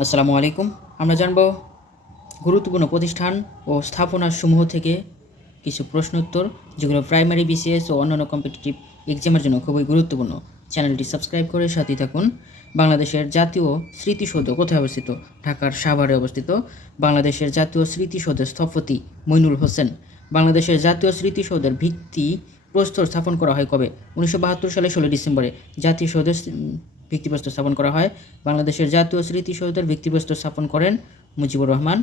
আসসালামু আলাইকুম। আমরা জানব গুরুত্বপূর্ণ প্রতিষ্ঠান ও স্থাপনার সমূহ থেকে কিছু প্রশ্ন উত্তর, যেগুলো প্রাইমারি বিসিএস ও অন্যান্য কম্পিটিটিভ এক্সামের জন্য খুবই গুরুত্বপূর্ণ। চ্যানেলটি সাবস্ক্রাইব করে সাথেই থাকুন। বাংলাদেশের জাতীয় স্মৃতিসৌধ কোথায় অবস্থিত? ঢাকার সাভারে অবস্থিত। বাংলাদেশের জাতীয় স্মৃতিসৌধের স্থপতি মইনুল হোসেন। বাংলাদেশের জাতীয় স্মৃতিসৌধের ভিত্তি প্রস্তর স্থাপন করা হয় কবে? 1972 সালে 16 ডিসেম্বরে জাতীয় সৌধের ভিত্তিপ্রস্তর স্থাপন করা হয়। বাংলাদেশের জাতীয় স্মৃতিসৌধের ভিত্তিপ্রস্তর স্থাপন করেন মুজিবুর রহমান।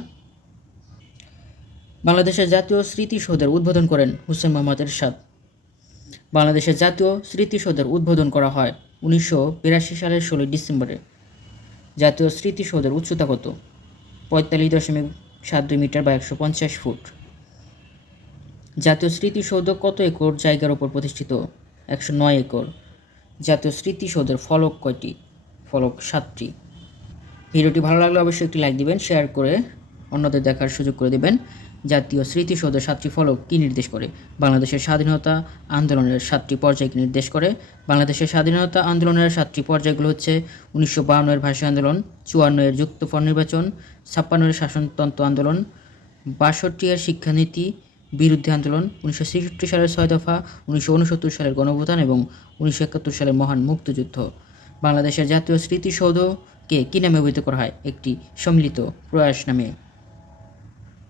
বাংলাদেশের জাতীয় স্মৃতিসৌধের উদ্বোধন করেন হুসেন মোহাম্মদ এরশাদ। বাংলাদেশের জাতীয় স্মৃতিসৌধের উদ্বোধন করা হয় 1982 সালের 16 ডিসেম্বরে। জাতীয় স্মৃতিসৌধের উচ্চতা কত? 45.72 মিটার বা 150 ফুট। জাতীয় স্মৃতিসৌধ কত একর জায়গার উপর প্রতিষ্ঠিত? 109 একর। জাতীয় স্মৃতিসৌধের ফলক কয়টি? ফলক 7টি। ভিডিওটি ভালো লাগলে অবশ্যই একটি লাইক দিবেন, শেয়ার করে অন্যদের দেখার সুযোগ করে দেবেন। জাতীয় স্মৃতিসৌধের 7টি ফলক কী নির্দেশ করে? বাংলাদেশের স্বাধীনতা আন্দোলনের 7টি পর্যায়কে নির্দেশ করে। বাংলাদেশের স্বাধীনতা আন্দোলনের 7টি পর্যায়গুলো হচ্ছে 1952-এর ভাষা আন্দোলন, 54-এর যুক্তফ্রন্ট নির্বাচন, 56-এর শাসনতন্ত্র আন্দোলন, 62-এর শিক্ষানীতি বিরুদ্ধে আন্দোলন, 1966 সালের 6 দফা, 1969 সালের গণঅভ্যুত্থান এবং 1971 সালের মহান মুক্তিযুদ্ধ। বাংলাদেশের জাতীয় স্মৃতিসৌধকে কী নামে অভিহিত করা হয়? একটি সম্মিলিত প্রয়াস নামে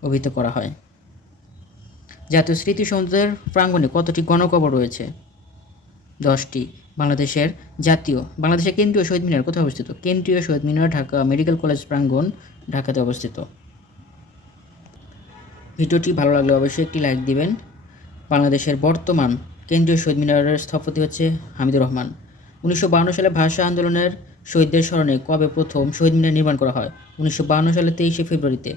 অভিহিত করা হয়। জাতীয় স্মৃতিসৌধের প্রাঙ্গণে কতটি গণকবর রয়েছে? 10টি। বাংলাদেশের কেন্দ্রীয় শহীদ মিনার কোথায় অবস্থিত? কেন্দ্রীয় শহীদ মিনার ঢাকা মেডিকেল কলেজ প্রাঙ্গণ, ঢাকাতে অবস্থিত। ভিডিওটি ভালো লাগলে অবশ্যই একটি লাইক দিবেন। বাংলাদেশের বর্তমান কেন্দ্রীয় শহীদ মিনারের স্থপতি হচ্ছে হামিদুর রহমান। 1952 সালে ভাষা আন্দোলনের শহীদদের স্মরণে কবে প্রথম শহীদ মিনার নির্মাণ করা হয়? 1952 সালে 23 ফেব্রুয়ারিতে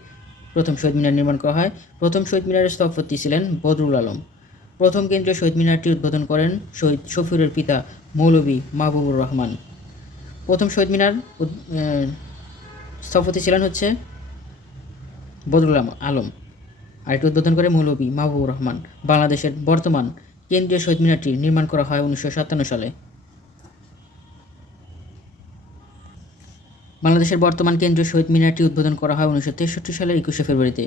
প্রথম শহীদ মিনার নির্মাণ করা হয়। প্রথম শহীদ মিনারের স্থপতি ছিলেন বদরুল আলম। প্রথম কেন্দ্রীয় শহীদ মিনারটি উদ্বোধন করেন শহীদ শফিউরের পিতা মৌলভী মাহবুবুর রহমান। প্রথম শহীদ মিনার স্থপতি ছিলেন হচ্ছে বদরুল আলম, আর এটি উদ্বোধন করে মৌলভী মাহবুবুর রহমান। বাংলাদেশের বর্তমান কেন্দ্রীয় শহীদ মিনারটি নির্মাণ করা হয় 1957 সালে। বাংলাদেশের বর্তমান কেন্দ্রীয় শহীদ মিনারটি উদ্বোধন করা হয় 1963 সালের 21 ফেব্রুয়ারিতে।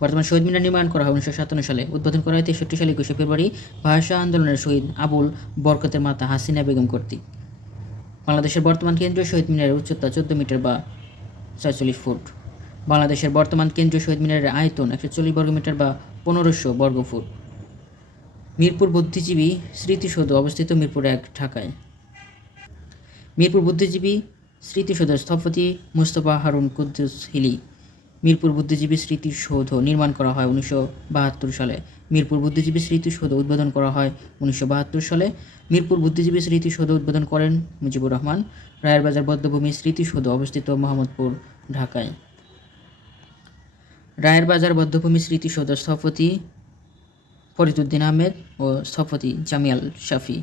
বর্তমান শহীদ মিনার নির্মাণ করা হয় 1957 সালে, উদ্বোধন করা হয় 63 সালে 21 ফেব্রুয়ারি ভাষা আন্দোলনের শহীদ আবুল বরকতের মাতা হাসিনা বেগম কর্তৃক। বাংলাদেশের বর্তমান কেন্দ্রীয় শহীদ মিনারের উচ্চতা 14 মিটার বা 46 ফুট। বাংলাদেশের বর্তমান কেন্দ্রীয় শহীদ মিনারের আয়তন 140 বর্গমিটার বা 1500 বর্গফুট। মিরপুর বুদ্ধিজীবী স্মৃতিসৌধ অবস্থিত মিরপুর 1, ঢাকায়। মিরপুর বুদ্ধিজীবী স্মৃতিসৌধের স্থপতি মোস্তফা হারুন কুদ্দুস হিলি। মিরপুর বুদ্ধিজীবী স্মৃতিসৌধ নির্মাণ করা হয় 1972 সালে। মিরপুর বুদ্ধিজীবী স্মৃতিসৌধ উদ্বোধন করা হয় 1972 সালে। মিরপুর বুদ্ধিজীবী স্মৃতিসৌধ উদ্বোধন করেন মুজিবুর রহমান। রায়ের বাজার বধ্যভূমি স্মৃতিসৌধ অবস্থিত মোহাম্মদপুর, ঢাকায়। রায়ের বাজার বধ্যভূমি স্মৃতিসৌধ স্থপতি ফরিদউদ্দিন আহমেদ ও স্থপতি জামিয়াল শাফি।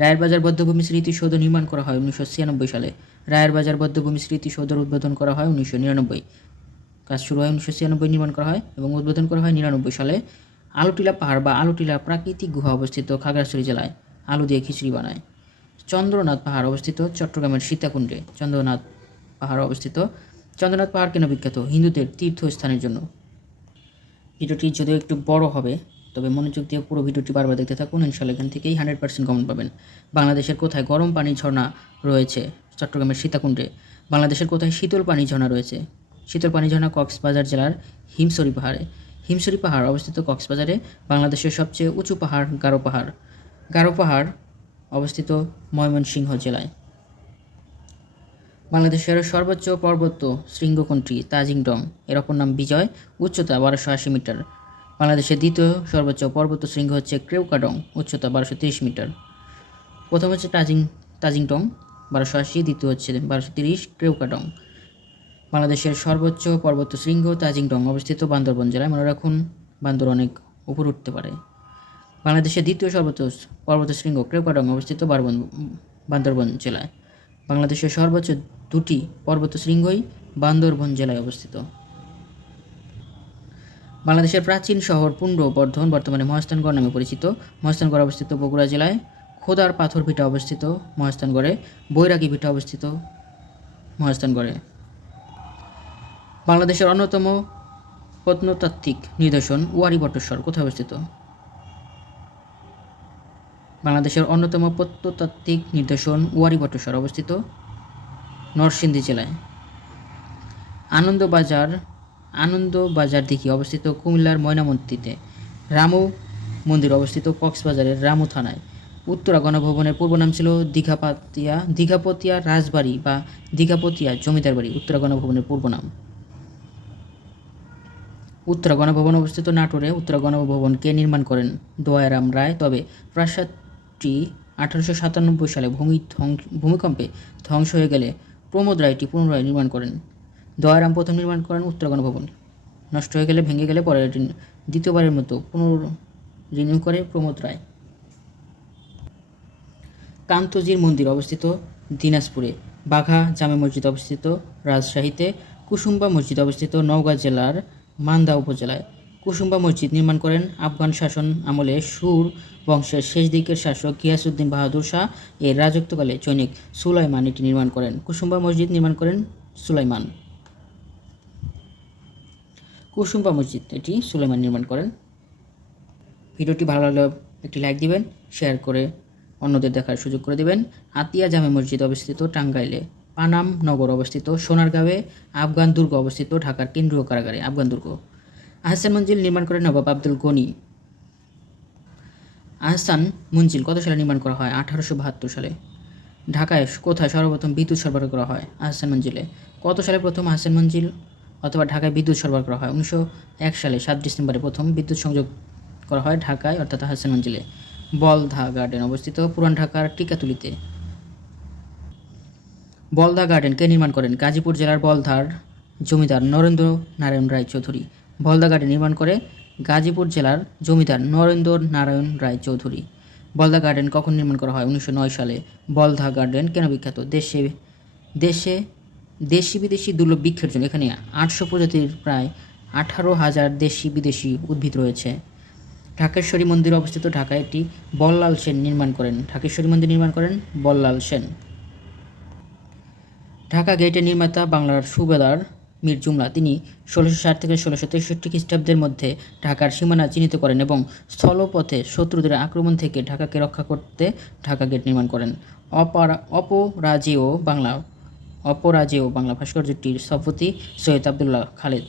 রায়ের বাজার বধ্যভূমি স্মৃতিসৌধ নির্মাণ করা হয় 1996 সালে। রায়ের বাজার বধ্যভূমি স্মৃতিসৌধের উদ্বোধন করা হয় 1999। কাজ শুরু হয় 1996, নির্মাণ করা হয় এবং উদ্বোধন করা হয় 99 সালে। আলুটিলা পাহাড় বা আলুটিলা প্রাকৃতিক গুহা অবস্থিত খাগড়াছড়ি জেলায়, আলু দিয়ে খিচুড়ি বানায়। চন্দ্রনাথ পাহাড় অবস্থিত চট্টগ্রামের সীতাকুণ্ডে। চন্দ্রনাথ পাহাড় কেন বিখ্যাত? হিন্দুদের তীর্থস্থানের জন্য। ভিডিওটি যদিও একটু বড় হবে, তবে মনোযোগ দিয়ে পুরো ভিডিওটি বারবার দেখতে থাকুন, ইনশাআল্লাহ এখান থেকেই 100% কমেন্ট পাবেন। বাংলাদেশের কোথায় গরম পানি ঝর্ণা রয়েছে? চট্টগ্রামের সীতাকুণ্ডে। বাংলাদেশের কোথায় শীতল পানি ঝর্ণা রয়েছে? শীতল পানি ঝর্ণা কক্সবাজার জেলার হিমছড়ি পাহাড়ে। হিমছড়ি পাহাড় অবস্থিত কক্সবাজারে। বাংলাদেশের সবচেয়ে উঁচু পাহাড় গারো পাহাড়। গারো পাহাড় অবস্থিত ময়মনসিংহ জেলায়। বাংলাদেশের সর্বোচ্চ পর্বত শৃঙ্গ কোনটি? তাজিং ডং, এর অপর নাম বিজয়, উচ্চতা 1280 মিটার। বাংলাদেশের দ্বিতীয় সর্বোচ্চ পর্বত শৃঙ্গ হচ্ছে ক্রেউকাডং, উচ্চতা 1230 মিটার। প্রথম হচ্ছে তাজিং ডং 1280, দ্বিতীয় হচ্ছে 1230 ক্রেউকাডং। বাংলাদেশের সর্বোচ্চ পর্বত শৃঙ্গ তাজিং ডং অবস্থিত বান্দরবান জেলায়। মনে রাখুন, বান্দর অনেক উপর উঠতে পারে। বাংলাদেশের দ্বিতীয় সর্বোচ্চ পর্বত শৃঙ্গ ক্রেউকাডং অবস্থিত বান্দরবান জেলায়। বাংলাদেশের সর্বোচ্চ 2টি পর্বত শৃঙ্গই বান্দরবান জেলায় অবস্থিত। বাংলাদেশের প্রাচীন শহর পুন্ড্রবর্ধন বর্তমানে মহাস্থানগড় নামে পরিচিত। মহাস্থানগড় অবস্থিত বগুড়া জেলায়। খোদার পাথর ভিটা অবস্থিত মহাস্থানগড়ে। বৈরাগী ভিটা অবস্থিত মহাস্থানগড়ে। বাংলাদেশের অন্যতম প্রত্নতাত্ত্বিক নিদর্শন ওয়ারী বটেশ্বর কোথায় অবস্থিত? বাংলাদেশের অন্যতম প্রত্নতাত্ত্বিক নিদর্শন ওয়ারী বটেশ্বর অবস্থিত নরসিংদী জেলায়। আনন্দবাজার দিঘি অবস্থিত কুমিল্লার ময়নামতিতে। রামু মন্দির অবস্থিত কক্সবাজারের রামু থানায়। উত্তরা গণভবনের পূর্ব নাম ছিল দীঘাপতিয়া রাজবাড়ি বা দীঘাপতিয়া জমিদার বাড়ি। উত্তরা গণভবনের পূর্ব নাম। উত্তরা গণভবন অবস্থিত নাটোরে। উত্তরা গণভবনকে নির্মাণ করেন দয়ারাম রায়, তবে প্রাসাদটি 1897 সালে ভূমিকম্পে ধ্বংস হয়ে গেলে প্রমোদ রায় এটি পুনরায় নির্মাণ করেন। দয়ারাম প্রথম নির্মাণ করেন উত্তরা গণভবন, নষ্ট হয়ে গেলে ভেঙে গেলে পরে এটি দ্বিতীয়বারের মতো পুনর্নির্মাণ করে প্রমোদ রায়। কান্তজির মন্দির অবস্থিত দিনাজপুরে। বাঘা জামে মসজিদ অবস্থিত রাজশাহীতে। কুসুম্বা মসজিদ অবস্থিত নওগাঁ জেলার মান্দা উপজেলায়। কুসুম্বা মসজিদ নির্মাণ করেন আফগান শাসন আমলে সুর বংশের শেষ দিকের শাসক গিয়াসউদ্দিন বাহাদুর শাহ এর রাজত্বকালে সৈনিক সুলাইমান এটি নির্মাণ করেন। কুসুম্বা মসজিদ নির্মাণ করেন সুলাইমান। কুসুম্বা মসজিদ এটি সুলাইমান নির্মাণ করেন। ভিডিওটি ভালো লাগলে একটি লাইক দিবেন, শেয়ার করে অন্যদের দেখার সুযোগ করে দেবেন। আতিয়া জামে মসজিদ অবস্থিত টাঙ্গাইলে। পানাম নগর অবস্থিত সোনারগাঁওয়ে। আফগান দুর্গ অবস্থিত ঢাকার কেন্দ্রীয় কারাগারে। আফগান দুর্গ। আহসান মঞ্জিল নির্মাণ করেন নবাব আব্দুল গনি। আহসান মঞ্জিল কত সালে নির্মাণ করা হয়? 1872 সালে। ঢাকায় কোথায় সর্বপ্রথম বিদ্যুৎ সরবরাহ করা হয়? আহসান মঞ্জিলে। কত সালে প্রথম আহসান মঞ্জিল অথবা ঢাকায় বিদ্যুৎ সরবরাহ করা হয়? 1901 সালে 7 ডিসেম্বরে প্রথম বিদ্যুৎ সংযোগ করা হয় ঢাকায় অর্থাৎ আহসান মঞ্জিলে। বলধা গার্ডেন অবস্থিত পুরান ঢাকার টিকাতুলিতে। বলধা গার্ডেন কে নির্মাণ করেন? গাজীপুর জেলার বলধার জমিদার নরেন্দ্র নারায়ণ রায় চৌধুরী। বলধা গার্ডেন নির্মাণ করে গাজীপুর জেলার জমিদার নরেন্দ্র নারায়ণ রায় চৌধুরী। বলধা গার্ডেন কখন নির্মাণ করা হয়? 1909 সালে। বলধা গার্ডেন কেন বিখ্যাত? দেশি বিদেশি দুর্লভ বৃক্ষের জন্য। এখানে 800 প্রজাতির প্রায় 18,000 দেশি বিদেশি উদ্ভিদ রয়েছে। ঢাকেশ্বরী মন্দির অবস্থিত ঢাকায়, এটি বল্লাল সেন নির্মাণ করেন। ঢাকেশ্বরী মন্দির নির্মাণ করেন বল্লাল সেন। ঢাকা গেটের নির্মাতা বাংলার সুবেদার মীর জুমলা। তিনি 1660 থেকে 1663 খ্রিস্টাব্দের মধ্যে ঢাকার সীমানা চিহ্নিত করেন এবং স্থলপথে শত্রুদের আক্রমণ থেকে ঢাকাকে রক্ষা করতে ঢাকা গেট নির্মাণ করেন। অপরাজেয় বাংলা ভাস্কর্যটির স্থপতি সৈয়দ আবদুল্লাহ খালেদ।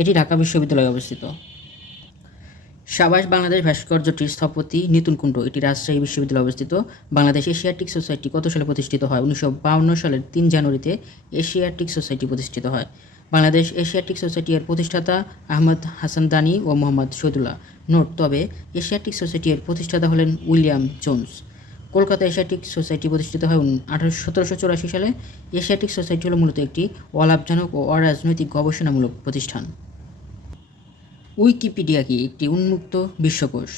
এটি ঢাকা বিশ্ববিদ্যালয়ে অবস্থিত। সাবাস বাংলাদেশ ভাস্কর্যটির স্থপতি নিতুন কুণ্ড। এটি রাজশাহী বিশ্ববিদ্যালয়ে অবস্থিত। বাংলাদেশ এশিয়াটিক সোসাইটি কত সালে প্রতিষ্ঠিত হয়? 1952 সালের 3 জানুয়ারিতে এশিয়াটিক সোসাইটি প্রতিষ্ঠিত হয়। বাংলাদেশ এশিয়াটিক সোসাইটি এর প্রতিষ্ঠাতা আহমদ হাসান দানি ও মোহাম্মদ শহীদুল্লাহ। নোট: তবে এশিয়াটিক সোসাইটি এর প্রতিষ্ঠাতা হলেন William Jones. Kolkata Asiatic society প্রতিষ্ঠিত হয় 1784 সালে। এশিয়াটিক সোসাইটি হল মূলত একটি অলাভজনক ও অরাজনৈতিক গবেষণামূলক প্রতিষ্ঠান। উইকিপিডিয়া কি? একটি উন্মুক্ত বিশ্বকোষ।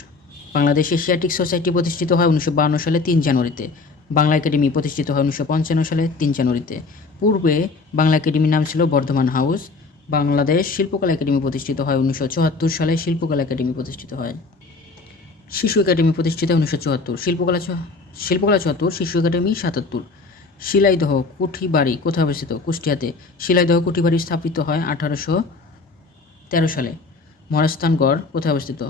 বাংলাদেশ এশিয়াটিক সোসাইটি প্রতিষ্ঠিত হয় 1952 সালে 3 জানুয়ারিতে। বাংলা একাডেমি প্রতিষ্ঠিত হয় 1955 সালে 3 জানুয়ারিতে। পূর্বে বাংলা একাডেমির নাম ছিল বর্ধমান হাউস। বাংলাদেশ শিল্পকলা একাডেমি প্রতিষ্ঠিত হয় 1974 সালে। শিল্পকলা একাডেমি প্রতিষ্ঠিত হয়। শিশু একাডেমি প্রতিষ্ঠিত হয় 1974। শিল্পকলা 74, শিশু একাডেমি 77। শিলাইদহ কুঠিবাড়ি কোথায় অবস্থিত? কুষ্টিয়াতে। শিলাইদহ কুঠিবাড়ি স্থাপিত হয় 1813 সালে। মহাস্থানগড় কোথায় অবস্থিত?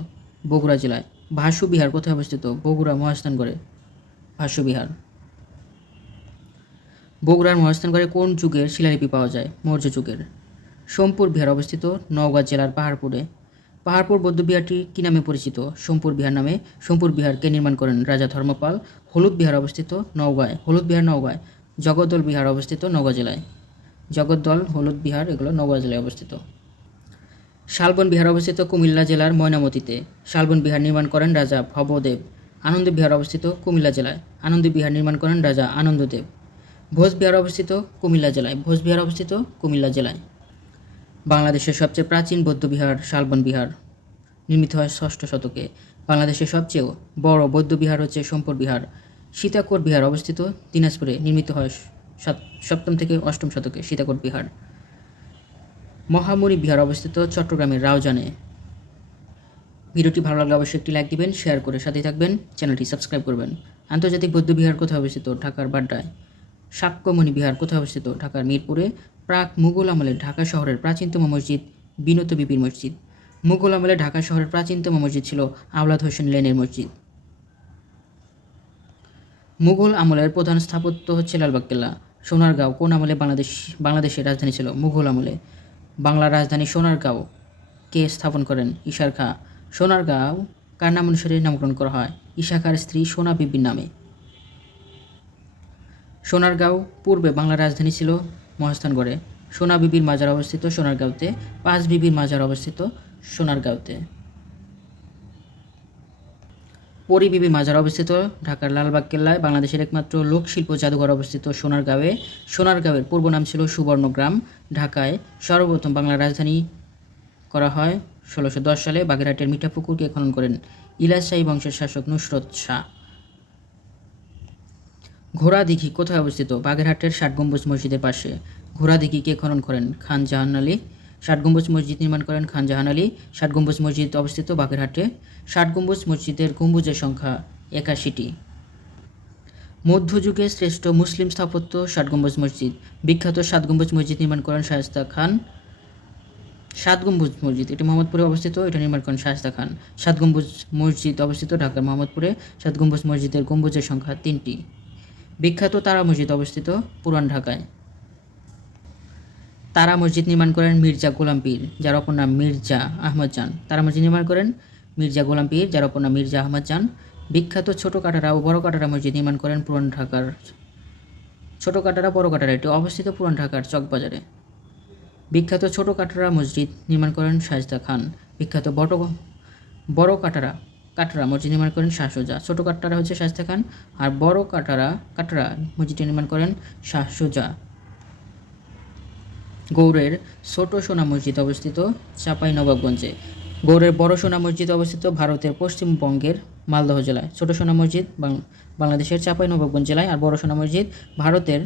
বগুড়া জেলায়। ভাসু বিহার কোথায় অবস্থিত? বগুড়া মহাস্থানগড়ে ভাসু বিহার। বগুড়ার মহাস্থানগড়ে কোন যুগের শিলালিপি পাওয়া যায়? মৌর্য যুগের। সোমপুর বিহার অবস্থিত নওগাঁ জেলার পাহাড়পুরে। পাহাড়পুর বৌদ্ধবিহারটি কী নামে পরিচিত? সোমপুর বিহার নামে। সোমপুর বিহারকে নির্মাণ করেন রাজা ধর্মপাল। হলুদ বিহার অবস্থিত নওগাঁয়। হলুদ বিহার নওগাঁয়। জগদ্দল বিহার অবস্থিত নওগাঁ জেলায়। জগদ্দল, হলুদ বিহার এগুলো নওগাঁ জেলায় অবস্থিত। শালবন বিহার অবস্থিত কুমিল্লা জেলার ময়নামতিতে। শালবন বিহার নির্মাণ করেন রাজা ভবদেব। আনন্দ বিহার অবস্থিত কুমিল্লা জেলায়। আনন্দ বিহার নির্মাণ করেন রাজা আনন্দদেব। ভোজ বিহার অবস্থিত কুমিল্লা জেলায়। ভোজ বিহার অবস্থিত কুমিল্লা জেলায়। বাংলাদেশের সবচেয়ে প্রাচীন বৌদ্ধবিহার শালবন বিহার, নির্মিত হয় 6ষ্ঠ শতকে। বাংলাদেশের সবচেয়ে বড় বৌদ্ধবিহার হচ্ছে সোমপুর বিহার। সীতাকোট বিহার অবস্থিত দিনাজপুরে, নির্মিত হয় 7ম থেকে 8ম শতকে। সীতাকোট বিহার। মহামণি বিহার অবস্থিত চট্টগ্রামের রাউজানে। ভিডিওটি ভালো লাগলে অবশ্যই একটি লাইক দিবেন, শেয়ার করে সাথে থাকবেন, চ্যানেলটি সাবস্ক্রাইব করবেন। আন্তর্জাতিক বৌদ্ধবিহার কোথায় অবস্থিত? ঢাকার বাড্ডায়। শাক্যমণি বিহার কোথায় অবস্থিত? ঢাকার মিরপুরে। প্রাক মুঘল আমলে ঢাকা শহরের প্রাচীনতম মসজিদ বিনত বিবির মসজিদ। মুঘল আমলে ঢাকা শহরের প্রাচীনতম মসজিদ ছিল আওলাদ হোসেন লেনের মসজিদ। মুঘল আমলের প্রধান স্থাপত্য হচ্ছে লালবাগ কেল্লা। সোনারগাঁও কোন আমলে বাংলাদেশের রাজধানী ছিল? মুঘল আমলে। বাংলার রাজধানী সোনারগাঁও কে স্থাপন করেন? ঈশার খাঁ। সোনারগাঁও কার নাম অনুসারে নামকরণ করা হয়? ঈশা খাঁর স্ত্রী সোনা বিবির নামে। সোনারগাঁও পূর্বে বাংলার রাজধানী ছিল মহাস্থানগড়ে। সোনা বিবির মাজার অবস্থিত সোনারগাঁওতে। পাঁচ বিবির মাজার অবস্থিত সোনারগাঁওতে। পরী বিবির মাজার অবস্থিত ঢাকার লালবাগ কেল্লায়। বাংলাদেশের একমাত্র লোকশিল্প জাদুঘর অবস্থিত সোনারগাঁওয়ে। সোনারগাঁওয়ের পূর্ব নাম ছিল সুবর্ণগ্রাম। ঢাকায় সর্বপ্রথম বাংলার রাজধানী করা হয় 1610 সালে। বাগেরহাটের মিঠাপুকুরকে খনন করেন ইলিয়াস শাহী বংশের শাসক নুসরত শাহ। ঘোড়াদিঘি কোথায় অবস্থিত? বাগেরহাটের ষাট গম্বুজ মসজিদের পাশে। ঘোড়াদিঘি কে খনন করেন? খান জাহান আলী। ষাট গম্বুজ মসজিদ নির্মাণ করেন খান জাহান আলী। ষাট গম্বুজ মসজিদ অবস্থিত বাগেরহাটে। ষাট গম্বুজ মসজিদের গম্বুজের সংখ্যা 81টি। মধ্যযুগের শ্রেষ্ঠ মুসলিম স্থাপত্য ষাট গম্বুজ মসজিদ। বিখ্যাত সাত গম্বুজ মসজিদ নির্মাণ করেন শায়েস্তা খান। সাত গম্বুজ মসজিদ এটি মোহাম্মদপুরে অবস্থিত, এটা নির্মাণ করেন শায়েস্তা খান। সাত গম্বুজ মসজিদ অবস্থিত ঢাকার মোহাম্মদপুরে। সাত গম্বুজ মসজিদের গম্বুজের সংখ্যা 3টি। বিখ্যাত তারা মসজিদ অবস্থিত পুরান ঢাকায়। তারা মসজিদ নির্মাণ করেন মির্জা গোলাম পীর, যার অপর নাম মির্জা আহমদ জান। তারা মসজিদ নির্মাণ করেন মির্জা গোলাম পীর, যার অপর নাম মির্জা আহমদ জান। বিখ্যাত ছোট কাটারা ও বড় কাটারা মসজিদ নির্মাণ করেন পুরান ঢাকার। ছোট কাটারা বড় কাটারা এটি অবস্থিত পুরান ঢাকার চকবাজারে। বিখ্যাত ছোট কাটারা মসজিদ নির্মাণ করেন শায়েস্তা খান। বিখ্যাত বড় কাটারা মসজিদ নির্মাণ করেন শাহ সুজা। ছোট কাটারা হচ্ছে শায়েস্তা খান, আর বড় কাটারা মসজিদটি নির্মাণ করেন শাহ সুজা। গৌড়ের ছোট সোনা মসজিদ অবস্থিত চাঁপাইনবাবগঞ্জে। গৌড়ের বড় সোনা মসজিদ অবস্থিত ভারতের পশ্চিমবঙ্গের মালদহ জেলায়। ছোট সোনা মসজিদ বাংলাদেশের চাঁপাইনবাবগঞ্জ জেলায়, আর বড় সোনা মসজিদ ভারতের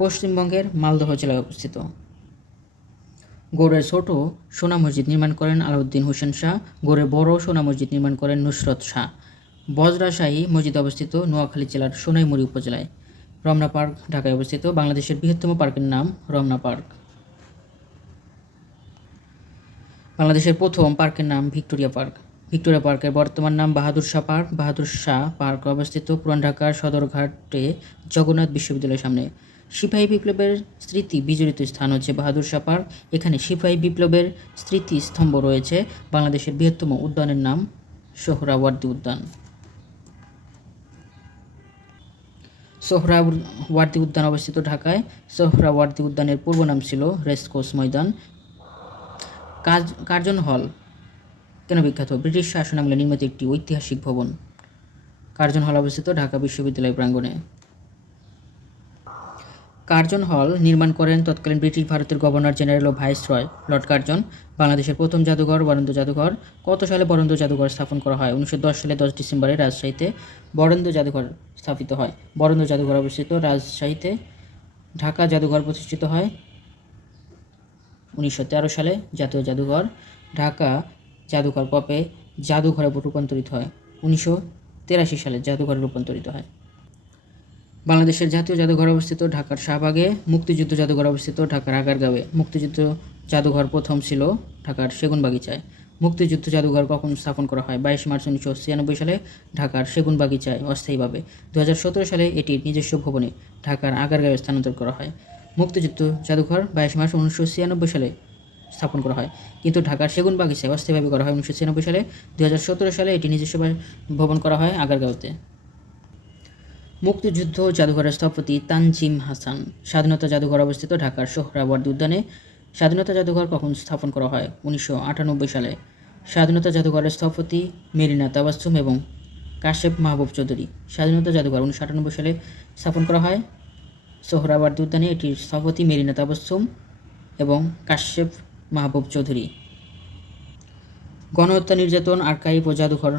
পশ্চিমবঙ্গের মালদহ জেলায় অবস্থিত। গৌড়ের ছোট সোনা মসজিদ নির্মাণ করেন আলাউদ্দিন হোসেন শাহ। গৌড়ের বড় সোনা মসজিদ নির্মাণ করেন নুসরত শাহ। বজরাশাহী মসজিদ অবস্থিত নোয়াখালী জেলার সোনাইমুড়ি উপজেলায়। রমনা পার্ক ঢাকায় অবস্থিত। বাংলাদেশের বৃহত্তম পার্কের নাম রমনা পার্ক। বাংলাদেশের প্রথম পার্কের নাম ভিক্টোরিয়া পার্ক। ভিক্টোরিয়া পার্কের বর্তমান নাম বাহাদুর শাহ পার্ক। বাহাদুর শাহ পার্ক অবস্থিত পুরান ঢাকার সদরঘাটে জগন্নাথ বিশ্ববিদ্যালয়ের সামনে। সিপাহী বিপ্লবের স্মৃতি বিজড়িত স্থান হচ্ছে বাহাদুর শাহ পার্ক। এখানে সিপাহী বিপ্লবের স্মৃতিস্তম্ভ রয়েছে। বাংলাদেশের বৃহত্তম উদ্যানের নাম সোহরাওয়ার্দী উদ্যান। সোহরাওয়ার্দী উদ্যান অবস্থিত ঢাকায়। সোহরাওয়ার্দী উদ্যানের পূর্ব নাম ছিল রেসকোর্স ময়দান। কার্জন হল কেন বিখ্যাত? ব্রিটিশ শাসনামলে নির্মিত একটি ঐতিহাসিক ভবন। কার্জন হল অবস্থিত ঢাকা বিশ্ববিদ্যালয় প্রাঙ্গণে। কার্জন হল নির্মাণ করেন তৎকালীন ব্রিটিশ ভারতের গভর্নর জেনারেল ও ভাইসরয় লর্ড কার্জন। বাংলাদেশের প্রথম জাদুঘর বরেন্দ্র জাদুঘর। কত সালে বরেন্দ্র জাদুঘর স্থাপন করা হয়? 1910 সালে 10 ডিসেম্বরে রাজশাহীতে বরেন্দ্র জাদুঘর স্থাপিত হয়। বরেন্দ্র জাদুঘর অবস্থিত রাজশাহীতে। ঢাকা জাদুঘর প্রতিষ্ঠিত হয় 1913 সালে। জাতীয় জাদুঘর ঢাকা জাদুঘর কবে জাদুঘরে রূপান্তরিত হয়? 1983 সালে জাদুঘরে রূপান্তরিত হয়। বাংলাদেশের জাতীয় জাদুঘর অবস্থিত ঢাকার শাহবাগে। মুক্তিযুদ্ধ জাদুঘর অবস্থিত ঢাকার আগারগাঁওয়ে। মুক্তিযুদ্ধ জাদুঘর প্রথম ছিল ঢাকার সেগুনবাগিচায়। মুক্তিযুদ্ধ জাদুঘর কখন স্থাপন করা হয়? 22 মার্চ 1996 সালে ঢাকার সেগুনবাগিচায় অস্থায়ীভাবে। 2017 সালে এটির নিজস্ব ভবনে ঢাকার আগারগাঁওয়ে স্থানান্তর করা হয়। মুক্তিযুদ্ধ জাদুঘর 22 মার্চ 1996 সালে স্থাপন করা হয়, কিন্তু ঢাকার সেগুনবাগিচায় অস্থায়ীভাবে করা হয় 1996 সালে। 2017 সালে এটি নিজস্ব ভবন করা হয় আগারগাঁওতে। মুক্তিযুদ্ধ জাদুঘরের স্থপতি তানজিম হাসান। স্বাধীনতা জাদুঘর অবস্থিত ঢাকার সোহরাওয়ার্দী উদ্যানে। স্বাধীনতা জাদুঘর কখন স্থাপন করা হয়? 1998 সালে। স্বাধীনতা জাদুঘরের স্থপতি মেরিনা তাবাসসুম এবং কাশেফ মাহবুব চৌধুরী। স্বাধীনতা জাদুঘর 1998 সালে স্থাপন করা হয় সোহরাওয়ার্দী উদ্যানে। এটির স্থপতি মেরিনা তাবাসসুম এবং কাশেফ মাহবুব চৌধুরী। গণহত্যা নির্যাতন আর্কাইভ ও জাদুঘর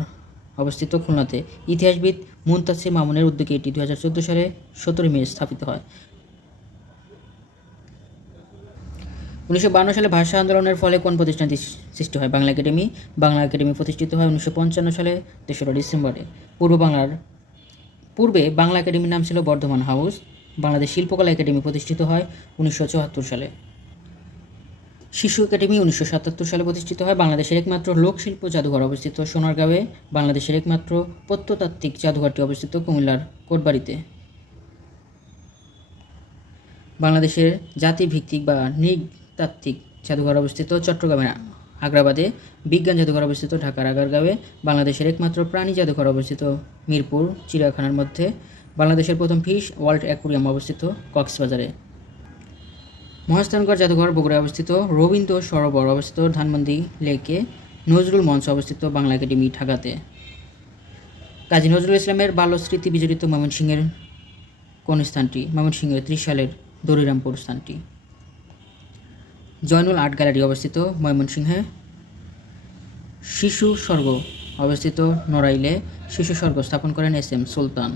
অবস্থিত খুলনাতে। ইতিহাসবিদ মুনতাসির মামুনের উদ্যোগে এটি 2014 সালে 17 মে স্থাপিত হয়। 1952 সালে ভাষা আন্দোলনের ফলে কোন প্রতিষ্ঠানটি সৃষ্টি হয়? বাংলা একাডেমি। বাংলা একাডেমি প্রতিষ্ঠিত হয় 1955 সালে 3রা ডিসেম্বরে। পূর্বে বাংলা একাডেমির নাম ছিল বর্ধমান হাউস। বাংলাদেশ শিল্পকলা একাডেমি প্রতিষ্ঠিত হয় 1974 সালে। শিশু একাডেমি 1977 সালে প্রতিষ্ঠিত হয়। বাংলাদেশের একমাত্র লোকশিল্প জাদুঘর অবস্থিত সোনারগাঁওয়ে। বাংলাদেশের একমাত্র প্রত্নতাত্ত্বিক জাদুঘরটি অবস্থিত কুমিল্লার কোটবাড়িতে। বাংলাদেশের জাতিভিত্তিক বা নৃতাত্ত্বিক জাদুঘর অবস্থিত চট্টগ্রামের আগ্রাবাদে। বিজ্ঞান জাদুঘর অবস্থিত ঢাকার আগারগাঁওয়ে। বাংলাদেশের একমাত্র প্রাণী জাদুঘর অবস্থিত মিরপুর চিড়িয়াখানার মধ্যে। বাংলাদেশের প্রথম ফিশ ওয়ার্ল্ড অ্যাকুরিয়াম অবস্থিত কক্সবাজারে। মহাস্থানগড় জাদুঘর বগুড়ায় অবস্থিত। রবীন্দ্র সরোবর অবস্থিত ধানমন্ডি লেকে। নজরুল মঞ্চ অবস্থিত বাংলা একাডেমি ঢাকাতে। কাজী নজরুল ইসলামের বাল্যস্মৃতি বিজড়িত ময়মনসিংহের কোন স্থানটি? ময়মনসিংহের 30 সালের দরিরামপুর স্থানটি। জয়নুল আর্ট গ্যালারি অবস্থিত ময়মনসিংহে। শিশু স্বর্গ অবস্থিত নড়াইলে। শিশু স্বর্গ স্থাপন করেন SM সুলতান।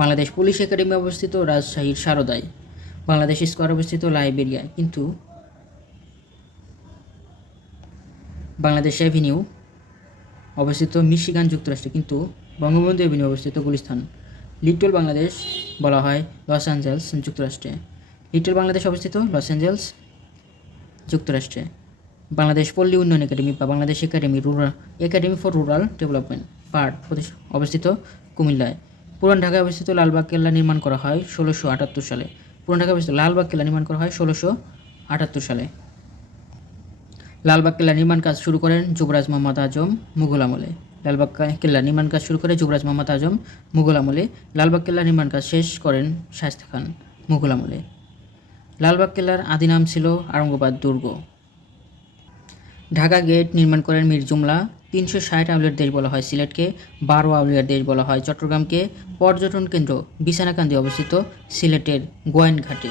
বাংলাদেশ পুলিশ একাডেমি অবস্থিত রাজশাহীর সারদায়। বাংলাদেশ স্কোয়ার অবস্থিত লাইবেরিয়ায়। কিন্তু বাংলাদেশ অ্যাভিনিউ অবস্থিত মিশিগান যুক্তরাষ্ট্রে, কিন্তু বঙ্গবন্ধু অ্যাভিনিউ অবস্থিত গুলিস্তান। লিটল বাংলাদেশ বলা হয় লস অ্যাঞ্জেলস যুক্তরাষ্ট্রে। লিটল বাংলাদেশ অবস্থিত লস অ্যাঞ্জেলস যুক্তরাষ্ট্রে। বাংলাদেশ পল্লী উন্নয়ন একাডেমি বা Bangladesh academy for rural development part অবস্থিত কুমিল্লায়। পুরান ঢাকায় অবস্থিত লালবাগ কেল্লা নির্মাণ করা হয় 1678 সালে। পুরান ঢাকায় অবস্থিত লালবাগ কেল্লা নির্মাণ করা হয় 1678 সালে। লালবাগ কেল্লা নির্মাণ কাজ শুরু করেন যুবরাজ মোহাম্মদ আজম মুঘল আমলে। লালবাগ কেল্লা নির্মাণ কাজ শুরু করে যুবরাজ মোহাম্মদ আজম মুঘল আমলে। লালবাগ কেল্লা নির্মাণ কাজ শেষ করেন শায়েস্তা খান মুঘল আমলে। লালবাগ কেল্লার আদি নাম ছিল আওরঙ্গাবাদ দুর্গ। ঢাকা গেট নির্মাণ করেন মীর জুমলা। 360 আউলিয়ার দেশ বলা হয় সিলেটকে। 12 আউলিয়ার দেশ বলা হয় চট্টগ্রামকে। পর্যটন কেন্দ্র বিছানাকান্দি অবস্থিত সিলেটের গোয়াইনঘাটে।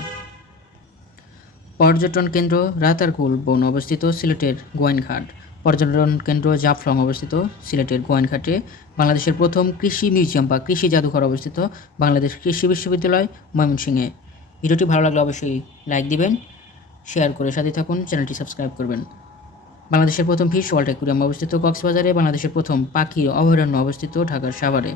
পর্যটন কেন্দ্র রাতারগুল বন অবস্থিত সিলেটের গোয়াইনঘাট। পর্যটন কেন্দ্র জাফলং অবস্থিত সিলেটের গোয়াইনঘাটে। বাংলাদেশের প্রথম কৃষি মিউজিয়াম বা কৃষি জাদুঘর অবস্থিত বাংলাদেশ কৃষি বিশ্ববিদ্যালয় ময়মনসিংহে। ভিডিওটি ভালো লাগলে অবশ্যই লাইক দিবেন, শেয়ার করে সাথে থাকুন, চ্যানেলটি সাবস্ক্রাইব করবেন। বাংলাদেশের প্রথম ফিশ ওয়ার্ল্ড অ্যাকুরিয়াম অবস্থিত কক্সবাজারে। বাংলাদেশের প্রথম পাখির অভয়ারণ্য অবস্থিত ঢাকার সাভারে।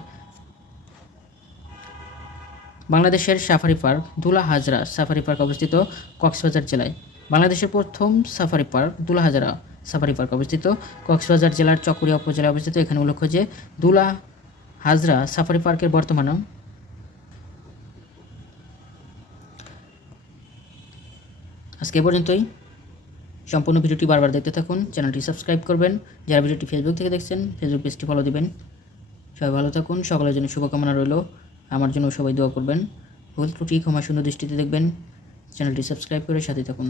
বাংলাদেশের সাফারি পার্ক দুলা হাজরা সাফারি পার্ক অবস্থিত কক্সবাজার জেলায়। বাংলাদেশের প্রথম সাফারি পার্ক দুলা হাজরা সাফারি পার্ক অবস্থিত কক্সবাজার জেলার চকরিয়া উপজেলায় অবস্থিত। এখানে উল্লেখ্য যে দুলা হাজরা সাফারি পার্কের বর্তমানে আজকে পর্যন্তই। সম্পূর্ণ ভিডিওটি বারবার দেখতে থাকুন, চ্যানেলটি সাবস্ক্রাইব করবেন। যারা ভিডিওটি ফেসবুক থেকে দেখছেন ফেসবুক পেজটি ফলো দিবেন। সবাই ভালো থাকুন, সকলের জন্য শুভকামনা রইল। আমার জন্য সবাই দোয়া করবেন। ভুল ত্রুটি ক্ষমা সুন্দর দৃষ্টিতে দেখবেন। চ্যানেলটি সাবস্ক্রাইব করে সাথে থাকুন।